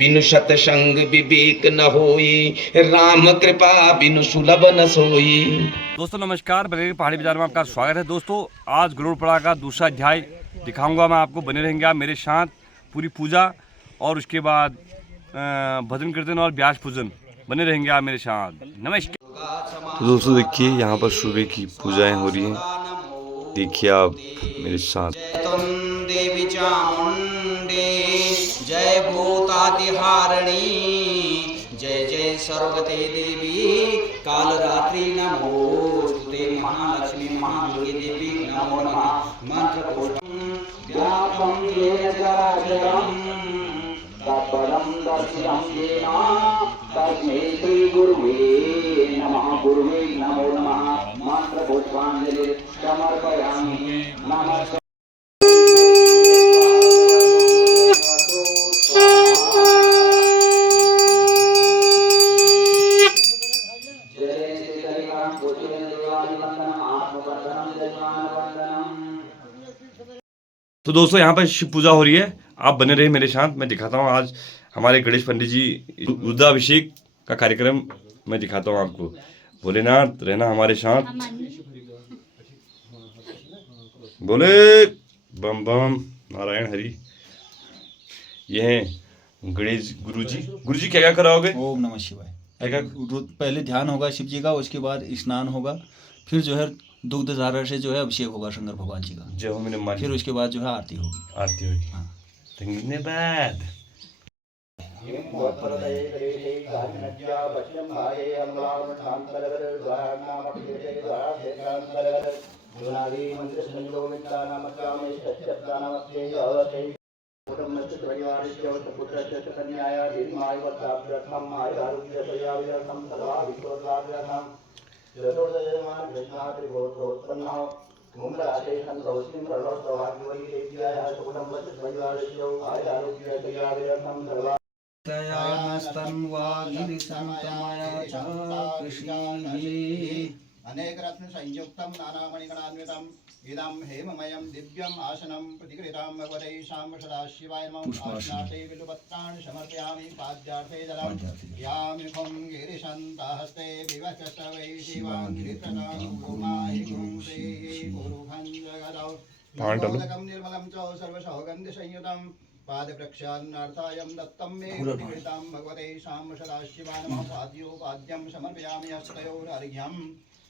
बिनु सतसंग विवेक न होई, राम कृपा बिनु सुलभ न सोई। दोस्तों नमस्कार, बरेली पहाड़ी बाजार में आपका स्वागत है। दोस्तों आज गरुड़पुरा का दूसरा अध्याय दिखाऊंगा मैं आपको, बने रहेंगे आप मेरे साथ। पूरी पूजा और उसके बाद भजन कीर्तन और व्यास पूजन, बने रहेंगे आप मेरे साथ। नमस्कार। तो दोस्तों देखिए यहाँ पर सुबह की पूजाएं हो रही हैं, देखिए आप मेरे साथ। देवी चामुंडे जय भूतातिहारिणी, जय जय सर्वगते देवी कालरात्रि नमोस्तुते, महालक्ष्मी महादुर्गे देवी नमो नमः। मंत्रपुष्पं व्याप्तं येन चराचरं तत्पदं दर्शितं येन तस्मै श्रीगुरुवे नमः। गुरुवे नमो नमः। मंत्रपुष्पाञ्जलि समर्पयामि। नमः। तो दोस्तों यहाँ पर शिव पूजा हो रही है, आप बने रहे मेरे साथ। मैं दिखाता हूँ आज हमारे गणेश पंडित जी रुद्राभिषेक का कार्यक्रम मैं दिखाता हूँ आपको। भोलेनाथ रहना हमारे साथ, बोले बम बम नारायण हरि। ये हैं गणेश गुरु जी। गुरु जी क्या क्या कराओगे? ओम नमः शिवाय। पहले ध्यान होगा शिव जी का, उसके बाद स्नान होगा, फिर जो है दुग्ध धारा से जो है अभिषेक होगा शंकर भगवान जी का। जय हो मैंने मारी। फिर उसके बाद जो है आरती होगी। आरती होगी। हाँ। धन्यवाद। अनेक रत्न संयुक्तं नानामणिगणान्वितम् इदं हेममयं दिव्यम् आसनं प्रतिकृतं भगवते शाम्ब सदाशिवाय नमः। आसनाते बिल्वपत्राणि समर्पयामि, पाद्यार्थे जलं यामि खं गिरिशन्तहस्ते विवचस्तवै शिवाङ्गिरितनं गुरुमाहि गुरुंसे गुरुभञ्जगदौ मोदकं निर्मलं च सर्वसौगन्धसंयुतं पादप्रक्षालनार्थायं दत्तं मे प्रतिकृतं भगवते शाम्ब सदाशिवाय नमः। पाद्योपाद्यं समर्पयामि हस्तयोरर्घ्यं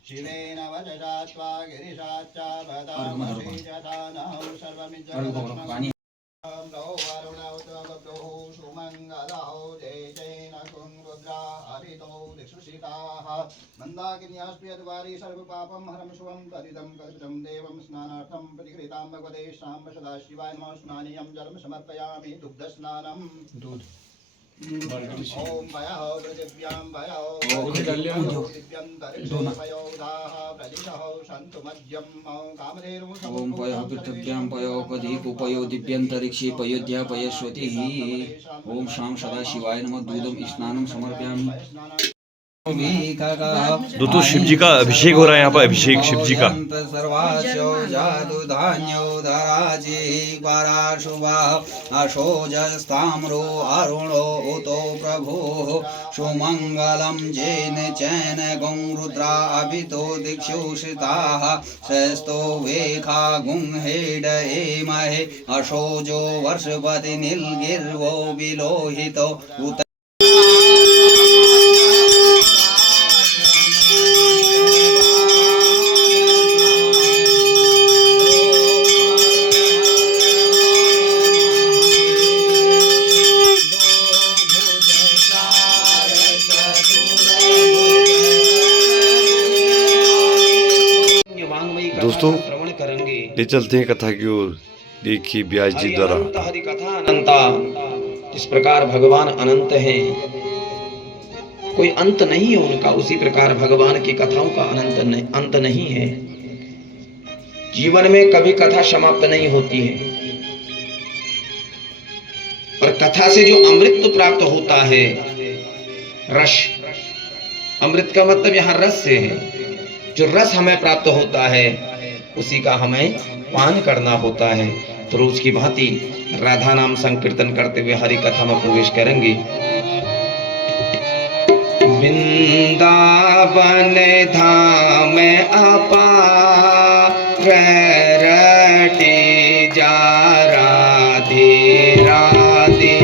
शिवेन वचसा त्वा गिरिशाच्च बदामसि जतानः सर्वमिज्जलक्ष्मणं वरुणौ त्वगब्धौ सुमङ्गलौ जय जय नकुं रुद्रा हरितौ दिक्षुषिताः मन्दाकिन्यास्प्रियद्वारी सर्वपापं हरं शुभं तदिदं कल्पितं देवं स्नानार्थं प्रतिकृतां भगवते शाम्ब सदाशिवाय नमः। स्नानीयं जलं समर्पयामि दुग्धस्नानं दूध। ओम भयः पृथिव्यां भयः दिव्यन्तरिक्षे भयोदाः प्रदिशः सन्तु मध्यं कामधेनु ओम पयो पृथिव्यां पयोपधि कुपयो दिव्यन्तरिक्षे पयोध्या पयस्वतिः। ओम शाम सदाशिवाय नमः। दूधम स्नानं समर्पयामि। दोस्तों शिव जी का अभिषेक हो रहा है यहाँ पर, अभिषेक शिव जी का। अशोजस्ताम्रो अरुणो उतो प्रभो सुमंगलम जैन चैन गौं रुद्रा अभितो दिक्षुषिताः शस्तो वेखा गुं हेड एमहे अशोजो वर्षपति नीलगिर्वो विलोहितो उत। दोस्तों ले चलते हैं कथा की ओर। देखिए व्यास जी द्वारा हरि कथा अनंता। जिस प्रकार भगवान अनंत हैं, कोई अंत नहीं है उनका, उसी प्रकार भगवान की कथाओं का अंत नहीं है। जीवन में कभी कथा समाप्त नहीं होती है, और कथा से जो अमृत प्राप्त होता है, रस, अमृत का मतलब यहाँ रस से है। जो रस हमें प्राप्त होता है उसी का हमें पान करना होता है। तो रोज की भांति राधा नाम संकीर्तन करते हुए हरि कथा में प्रवेश करेंगे। वृंदावन धाम अपार रटे जा राधे राधे।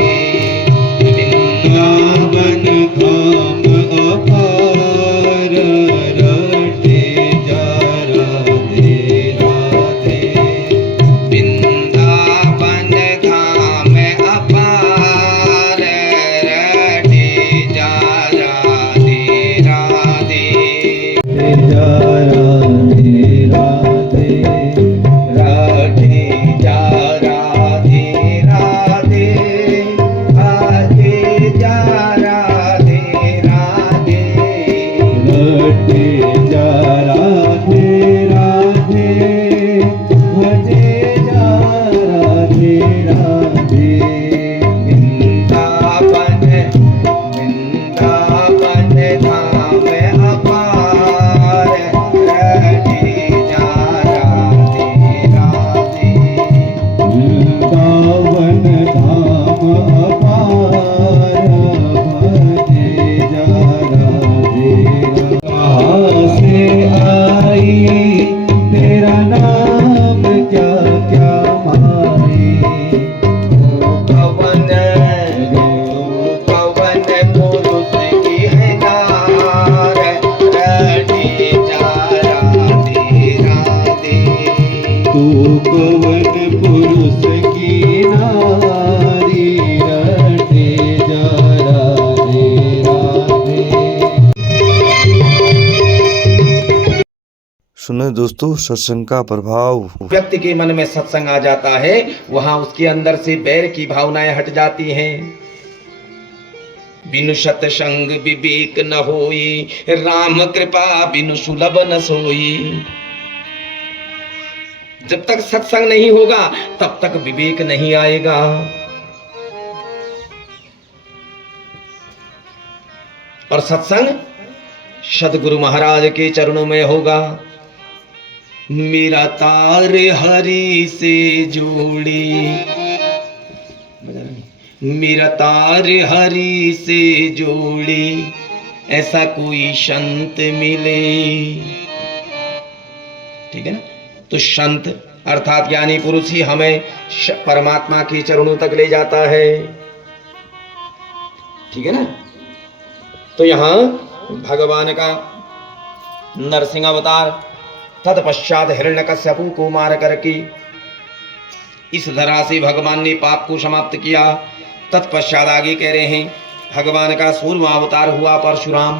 वृंदावन धाम अपार रटे जा राधे राधे। वृंदावन धाम अपार रटे जा राधे राधे। जा राधे राधे राधे जा राधे राधे राधे जा राधे राधे राधे जा राधे राधे भजे जा राधे राधे। वृंदावन वृंदावन धाम अपार रटे जा राधे राधे। वृंदावन धाम अपार भजे जा राधे राधे। कहाँ से आई तेरा नाम क्या क्या माई। कवन पुरुष की है नार रटे जा राधे राधे। तू कवन पुरुष की नारी रटे जा राधे राधे। सुने दोस्तों, सत्संग का प्रभाव व्यक्ति के मन में सत्संग आ जाता है, वहां उसके अंदर से बैर की भावनाएं हट जाती हैं। बिनु सत्संग विवेक न होई, राम कृपा बिनु सुलभ न सोई। जब तक सत्संग नहीं होगा तब तक विवेक नहीं आएगा। और सत्संग सदगुरु महाराज के चरणों में होगा। मेरा तार हरि से जोड़ी, मेरा तार हरि से जोड़ी, ऐसा कोई संत मिले। ठीक है ना। तो संत अर्थात ज्ञानी पुरुष ही हमें परमात्मा के चरणों तक ले जाता है। ठीक है ना। तो यहां भगवान का नरसिंह अवतार, तत्पश्चात हिरण्यकश्यपु को मार करके इस धरा से भगवान ने पाप को समाप्त किया। तत्पश्चात आगे कह रहे हैं भगवान का 16वां अवतार हुआ परशुराम।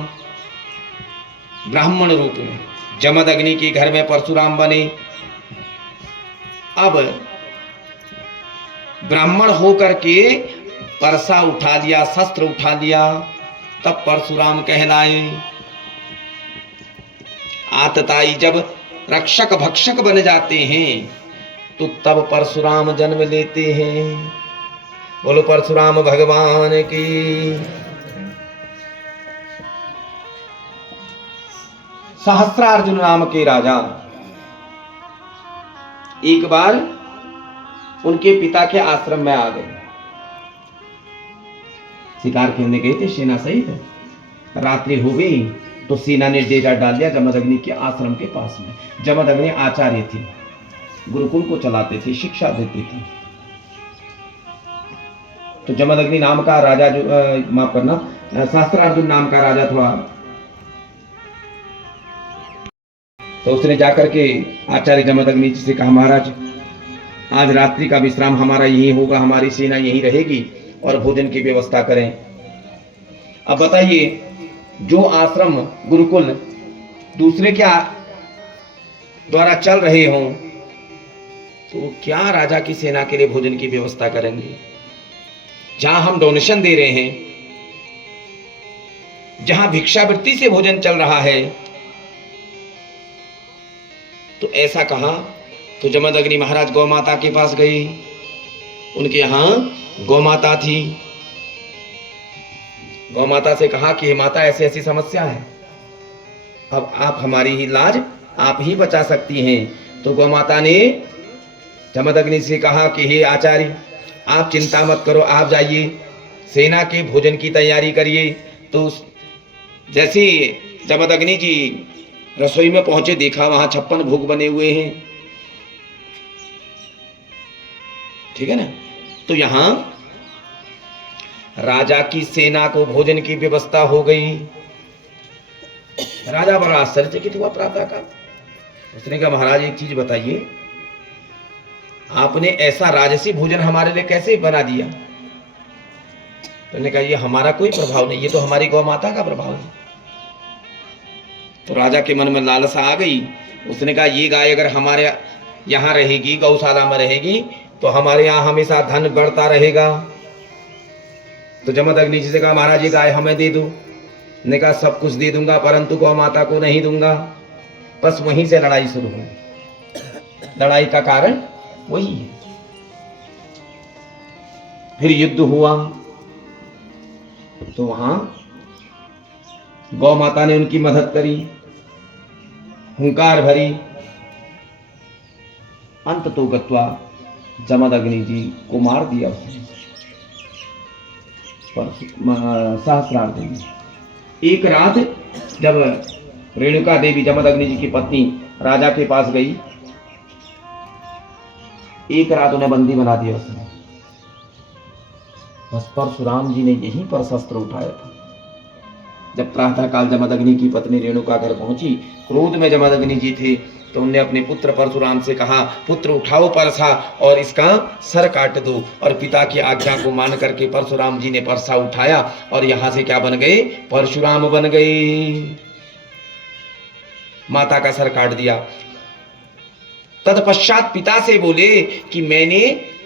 ब्राह्मण रूप में जमदग्नि के घर में परशुराम बने। अब ब्राह्मण होकर के परसा उठा लिया, शस्त्र उठा लिया, तब परशुराम कहलाए। आतताई जब रक्षक भक्षक बन जाते हैं तो तब परशुराम जन्म लेते हैं। बोलो परशुराम भगवान की। सहस्त्रार्जुन नाम के राजा एक बार उनके पिता के आश्रम में आ गए। शिकार खेलने गए थे सेना सहित। रात्रि हो गई तो सेना ने डेरा डाल दिया जमदग्नि के आश्रम के पास में। जमदग्नि आचार्य थे, गुरुकुल को चलाते थे, शिक्षा देते थे। तो जमदग्नि नाम का राजा, जो माफ करना, सहस्त्रार्जुन नाम का राजा थोड़ा, तो उसने जाकर के आचार्य जमदग्नि जी से कहा, महाराज आज रात्रि का विश्राम हमारा यही होगा, हमारी सेना यही रहेगी और भोजन की व्यवस्था करें। अब बताइए, जो आश्रम गुरुकुल दूसरे के द्वारा चल रहे हों तो क्या राजा की सेना के लिए भोजन की व्यवस्था करेंगे? जहां हम डोनेशन दे रहे हैं, जहां भिक्षावृत्ति से भोजन चल रहा है, तो ऐसा कहा। तो जमदग्नि महाराज गौ माता के पास गए। उनके यहाँ गौ माता थी। गौ माता से कहा कि माता ऐसी ऐसी समस्या है, अब आप हमारी ही लाज आप ही बचा सकती हैं। तो गौ माता ने जमदग्नि से कहा कि हे आचार्य, आप चिंता मत करो, आप जाइए सेना के भोजन की तैयारी करिए। तो जैसे जमदग्नि जी रसोई में पहुंचे, देखा वहां 56 भोग बने हुए हैं, ठीक है ना। तो यहां राजा की सेना को भोजन की व्यवस्था हो गई। राजा बड़ा आश्चर्यचकित हुआ प्रातः काल। उसने कहा महाराज एक चीज बताइए, आपने ऐसा राजसी भोजन हमारे लिए कैसे बना दिया? तो उन्होंने कहा ये हमारा कोई प्रभाव नहीं, ये तो हमारी गौ माता का प्रभाव है। तो राजा के मन में लालसा आ गई। उसने कहा ये गाय अगर हमारे यहाँ रहेगी, गौशाला में रहेगी, तो हमारे यहाँ हमेशा धन बढ़ता रहेगा। तो जमदग्नि जी से कहा महाराज ये गाय हमें दे दो। ने कहा सब कुछ दे दूंगा, परंतु गौ माता को नहीं दूंगा। बस वहीं से लड़ाई शुरू हुई। लड़ाई का कारण वही है। फिर युद्ध हुआ तो वहां गौ माता ने उनकी मदद करी, हुंकार भरी। अंत तो गत्वा जमदग्नि जी को मार दिया उसने सहस्रार्ध में। एक रात जब रेणुका देवी जमदग्नि जी की पत्नी राजा के पास गई, एक रात उन्हें बंदी बना दिया उसने। बस परशुराम जी ने यहीं पर शस्त्र उठाया था। जब प्रातः काल जमदग्नि की पत्नी रेणुका घर पहुंची, क्रोध में जमदग्नि जी थे, तो उन्होंने अपने पुत्र परशुराम से कहा पुत्र उठाओ परसा और इसका सर काट दो। और पिता की आज्ञा को मान करके परशुराम जी ने परसा उठाया और यहां से क्या बन गए? परशुराम बन गए। माता का सर काट दिया। तत्पश्चात पिता से बोले कि मैंने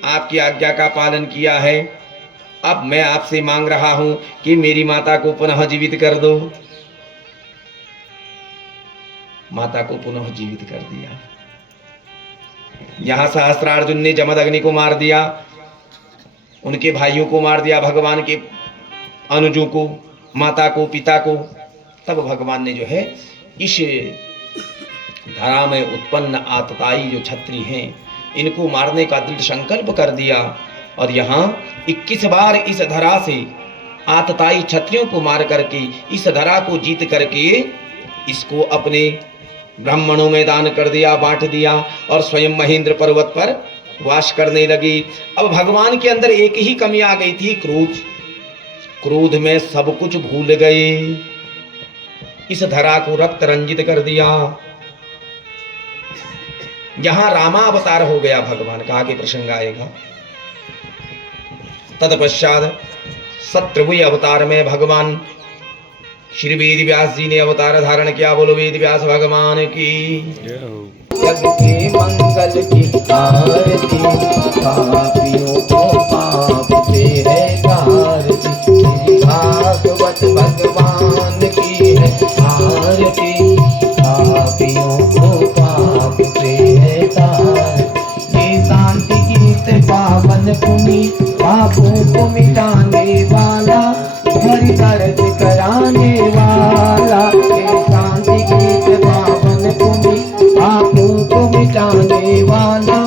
आपकी आज्ञा का पालन किया है, अब मैं आपसे मांग रहा हूं कि मेरी माता को पुनः जीवित कर दो। माता को पुनः जीवित कर दिया। यहां सहस्त्रार्जुन ने जमदग्नि को मार दिया, उनके भाइयों को मार दिया, भगवान के अनुजों को, माता को, पिता को। तब भगवान ने जो है इस धरा में उत्पन्न आतताई जो क्षत्रिय हैं, इनको मारने का दृढ़ संकल्प कर दिया। और यहाँ 21 बार इस धरा से आतताई क्षत्रियों को मार करके, इस धरा को जीत करके इसको अपने ब्राह्मणों में दान कर दिया, बांट दिया और स्वयं महेंद्र पर्वत पर वास करने लगी। अब भगवान के अंदर एक ही कमी आ गई थी, क्रोध। क्रोध में सब कुछ भूल गए, इस धरा को रक्त रंजित कर दिया। यहां रामावतार हो गया भगवान का, आगे प्रसंग आएगा। तत्पश्चात सत्रहवें अवतार में भगवान श्री वेद व्यास जी ने अवतार धारण किया। बोलो वेद व्यास भगवान की। जग के मंगल की आरती, पापियों को पाप से है तारती। भागवत भगवान की है आरती, पापियों को पाप से है तारती। ये शांति गीत पावन पुनि, पापों को मिटाने वाला, हरि दर्द कराने वाला। ये शांति गीत पावन पुनि, पापों को मिटाने वाला,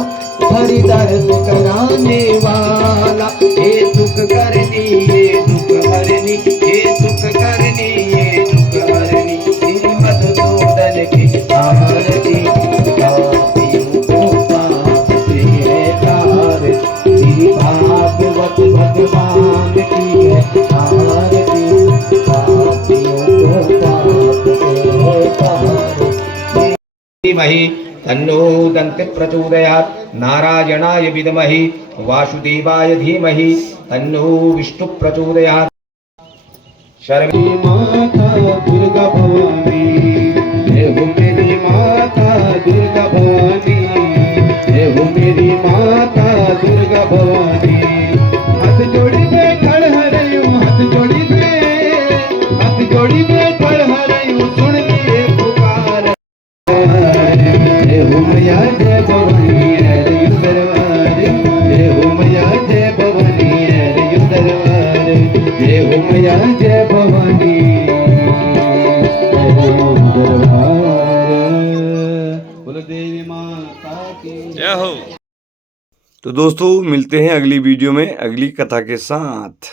हरि दर्द कराने वाला। ये सुख करनी, ये दुख हरनी, ये सुख करनी, ये दुख हरनी। श्री मधुसूदन की आरती, पापियों को पाप से है तारती। श्री भागवत भगवान की है आरती, पापियों को पाप से है तारती। धीमहि तन्नो दन्ति प्रचोदयात्, नारायणाय विद्महि वासुदेवाय धीमहि तन्नो विष्णु प्रचोदयात्। शर्मी माता दुर्गा भवानी, हे हो मेरी माता दुर्गा भवानी, हे हो मेरी माता दुर्गा भवानी। हाथ जोड़ी दे खड़ हरयूं, हाथ जोड़ी दे, हाथ जोड़ी दे खड़ हरयूं, सुन लिए पुकार। हे हो मैया जय भवानी है दरबार, हे हो मैया जय भवानी है दरबार, हे हो मैया जय भवानी दरबार। बोलो देवी माता की जय हो। तो दोस्तों मिलते हैं अगली वीडियो में अगली कथा के साथ।